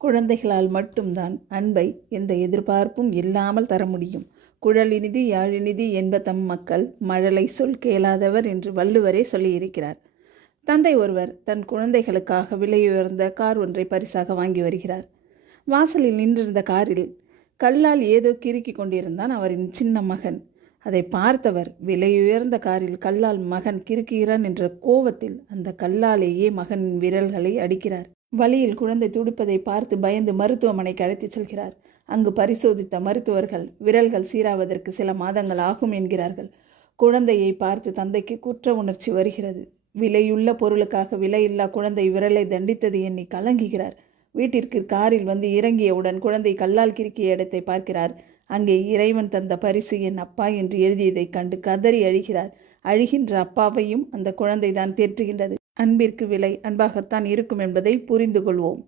குழந்தைகளால் மட்டும்தான் அன்பை எந்த எதிர்பார்ப்பும் இல்லாமல் தர முடியும். குழலினிது யாழினிது என்ப தம் மக்கள், மழலை சொல் கேளாதவர் என்று வள்ளுவரே சொல்லியிருக்கிறார். தந்தை ஒருவர் தன் குழந்தைகளுக்காக விலையுயர்ந்த கார் ஒன்றை பரிசாக வாங்கி வருகிறார். வாசலில் நின்றிருந்த காரில் கல்லால் ஏதோ கிறுக்கிக் கொண்டிருந்தான் அவரின் சின்ன மகன். அதை பார்த்தவர் விலையுயர்ந்த காரில் கல்லால் மகன் கிறுக்குகிறான் என்ற கோபத்தில் அந்த கல்லாலேயே மகனின் விரல்களை அடிக்கிறார். வழியில் குழந்தை துடிப்பதை பார்த்து பயந்து மருத்துவமனைக்கு அழைத்துச் செல்கிறார். அங்கு பரிசோதித்த மருத்துவர்கள் விரல்கள் சீராவதற்கு சில மாதங்கள் ஆகும் என்கிறார்கள். குழந்தையை பார்த்து தந்தைக்கு குற்ற உணர்ச்சி வருகிறது. விலையுள்ள பொருளுக்காக விலையில்லா குழந்தை விரலை தண்டித்தது எண்ணி கலங்குகிறார். வீட்டிற்கு காரில் வந்து இறங்கியவுடன் குழந்தை கல்லால் கிறுக்கிய இடத்தை பார்க்கிறார். அங்கே இறைவன் தந்த பரிசு என் அப்பா என்று எழுதியதைக் கண்டு கதறி அழுகிறார். அழுகின்ற அப்பாவையும் அந்த குழந்தைதான் தேற்றுகின்றது. அன்பிற்கு விலை அன்பாகத்தான் இருக்கும் என்பதை புரிந்து கொள்வோம்.